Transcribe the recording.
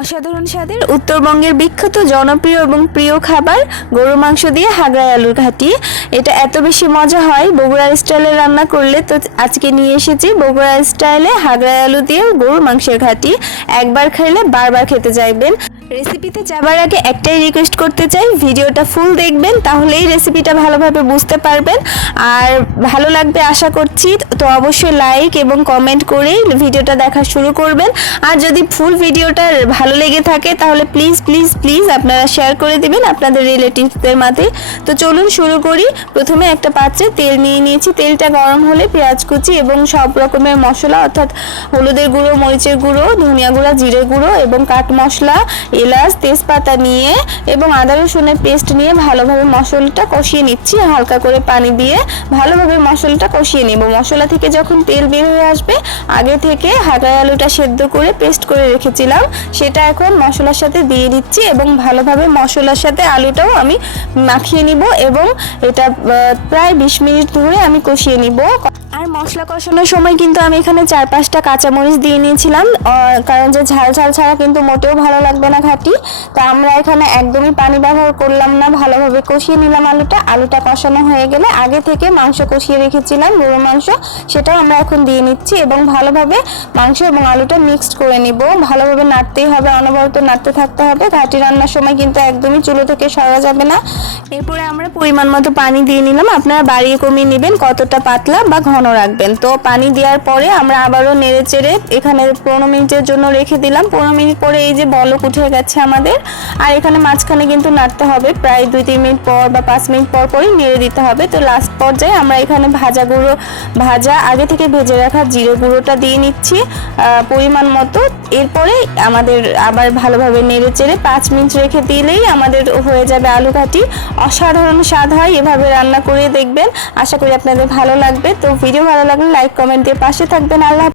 অসাধারণ স্বাদের উত্তরবঙ্গের বিখ্যাত জনপ্রিয় এবং প্রিয় খাবার গরু মাংস দিয়ে হাগড়ায় আলুর ঘাটি। এটা এত বেশি মজা হয় বগুড়া স্টাইলে রান্না করলে তো আজকে নিয়ে এসেছি বগুড়া স্টাইলে হাগড়ায় আলু দিয়ে গরুর মাংসের ঘাটি। একবার খাইলে বারবার খেতে চাইবেন। রেসিপিতে যাবার আগে একটাই রিকোয়েস্ট করতে চাই, ভিডিওটা ফুল দেখবেন, তাহলেই রেসিপিটা ভালোভাবে বুঝতে পারবেন। আর ভালো লাগবে আশা করছি, তো অবশ্যই লাইক এবং কমেন্ট করেই ভিডিওটা দেখা শুরু করবেন। আর যদি ফুল ভিডিওটা ভালো লেগে থাকে, তাহলে প্লিজ প্লিজ প্লিজ আপনারা শেয়ার করে দিবেন আপনাদের রিলেটিভসদের মাঝে। তো চলুন শুরু করি। প্রথমে একটা পাত্রে তেল নিয়ে নিয়েছি। তেলটা গরম হলে পেঁয়াজ কুচি এবং সব রকমের মশলা, অর্থাৎ হলুদের গুঁড়ো, মরিচের গুঁড়ো, ধনিয়া গুঁড়া, জিরে গুঁড়ো এবং কাঠ মশলা এলাচ, তেজপাতা নিয়ে এবং আদা রসুনের পেস্ট নিয়ে ভালোভাবে মশলাটা কষিয়ে নিচ্ছি। হালকা করে পানি দিয়ে ভালোভাবে মশলাটা কষিয়ে নেব। মশলা থেকে যখন তেল বের হয়ে আসবে, আগে থেকে হাঁটাই আলুটা সেদ্ধ করে পেস্ট করে রেখেছিলাম। সেটা এখন মশলার সাথে দিয়ে দিচ্ছি এবং ভালোভাবে মশলার সাথে আলুটাও আমি মাখিয়ে নিব এবং এটা প্রায় বিশ মিনিট ধরে আমি কষিয়ে নিব। আর মশলা কষানোর সময় কিন্তু আমি এখানে চার পাঁচটা কাঁচামরিচ দিয়ে নিয়েছিলাম কারণ যে ঝাল ঝাল ছাড়া কিন্তু মোটেও ভালো লাগবে না ঘাটি। তা আমরা এখানে একদমই পানি ব্যবহার করলাম না, ভালোভাবে কষিয়ে নিলাম আলুটা। আলুটা কষানো হয়ে গেলে আগে থেকে মাংস কষিয়ে রেখেছিলাম, গরুর মাংস। সেটাও আমরা এখন দিয়ে নিচ্ছি এবং ভালোভাবে মাংস এবং আলুটা মিক্সড করে নিব। ভালোভাবে নাড়তেই হবে, অনবরত নাড়তে থাকতে হবে। ঘাটি রান্নার সময় কিন্তু একদমই চুলো থেকে সরা যাবে না। এরপরে আমরা পরিমাণ মতো পানি দিয়ে নিলাম। আপনারা বাড়িয়ে কমিয়ে নেবেন কতটা পাতলা বা ঘন রাখবেন। তো পানি দেওয়ার পরে আমরা আবারও নেড়ে চেড়ে এখানে পনেরো মিনিটের জন্য রেখে দিলাম। পনেরো মিনিট পরে এই যে বলক উঠে গেছে আমাদের। আর এখানে মাঝখানে কিন্তু নাড়তে হবে। প্রায় দুই তিন মিনিট পর বা পাঁচ মিনিট পর পরই নেড়ে দিতে হবে। তো লাস্ট পর্যায়ে আমরা এখানে ভাজা গুঁড়ো, ভাজা আগে থেকে ভেজে রাখা জিরে গুঁড়োটা দিয়ে নিচ্ছি পরিমাণ মতো। এরপরে আমাদের আবার ভালোভাবে নেড়ে চেড়ে পাঁচ মিনিট রেখে দিলেই আমাদের হয়ে যাবে আলু ঘাটি অসাধারণ স্বাদ হয়। এভাবে রান্না করে দেখবেন। আশা করি আপনাদের ভালো লাগবে। তো ভিডিও ভালো লাগলে লাইক কমেন্ট দিয়ে পাশে থাকবেন। আল্লাহ